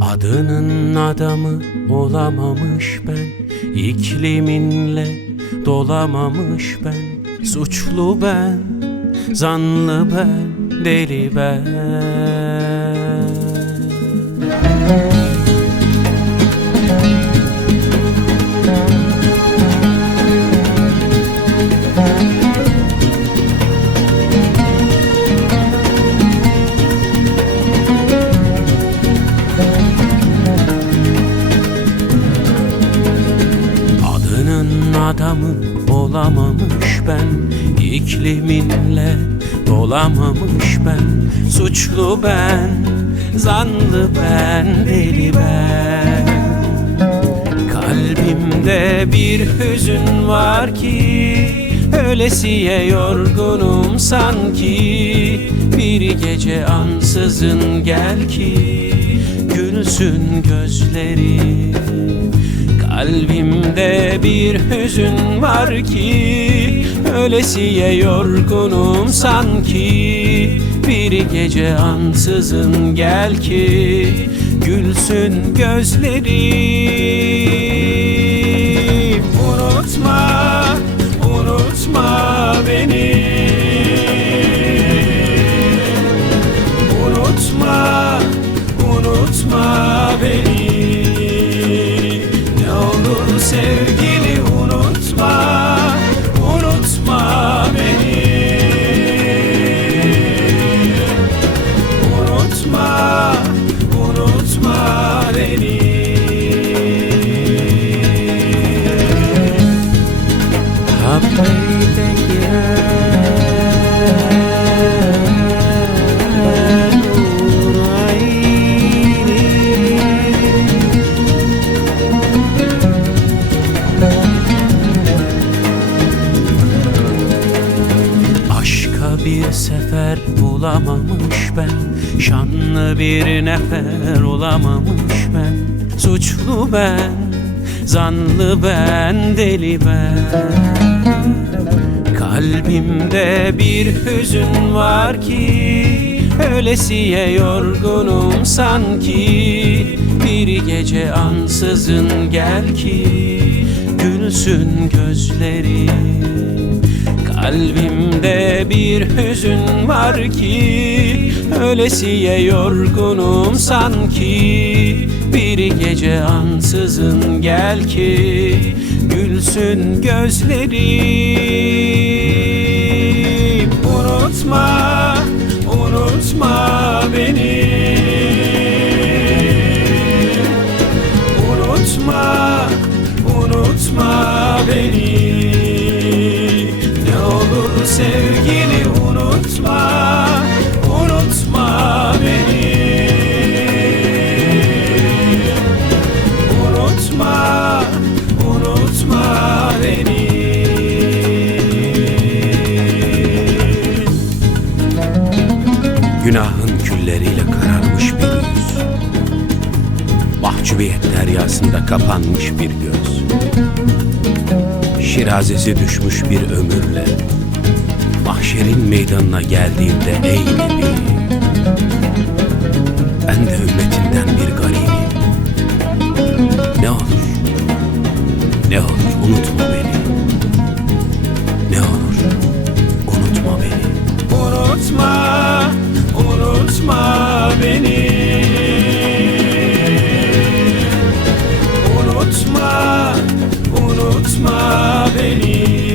Adının adamı olamamış ben ikliminle dolamamış ben. Suçlu ben, zanlı ben, deli ben adamı olamamış ben. İkliminle dolamamış ben. Suçlu ben, zanlı ben, deli ben. Kalbimde bir hüzün var ki Ölesiye yorgunum sanki. Bir gece ansızın gel ki Gülsün gözlerim Kalbimde bir hüzün var ki Ölesiye yorgunum sanki. Bir gece ansızın gel ki Gülsün gözlerim Unutma, unutma beni olur bir sefer bulamamış ben. Şanlı bir nefer olamamış ben. Suçlu ben, zanlı ben, deli ben. Kalbimde bir hüzün var ki Ölesiye yorgunum sanki. Bir gece ansızın gel ki Gülsün gözlerim Kalbimde bir hüzün var ki Ölesiye yorgunum sanki. Bir gece ansızın gel ki Gülsün gözlerim. Unutma, unutma beni sevgili unutma, unutma beni. Unutma, unutma beni. Günahın külleriyle kararmış bir yüz Mahcubiyet deryasında kapanmış bir göz. Şirazesi düşmüş bir ömürle mahşerin meydanına geldiğimde ey Nebi Ben de ümmetinden bir garibim. Ne olur, ne olur unutma beni. Ne olur unutma beni. Unutma, unutma beni. Unutma, unutma beni.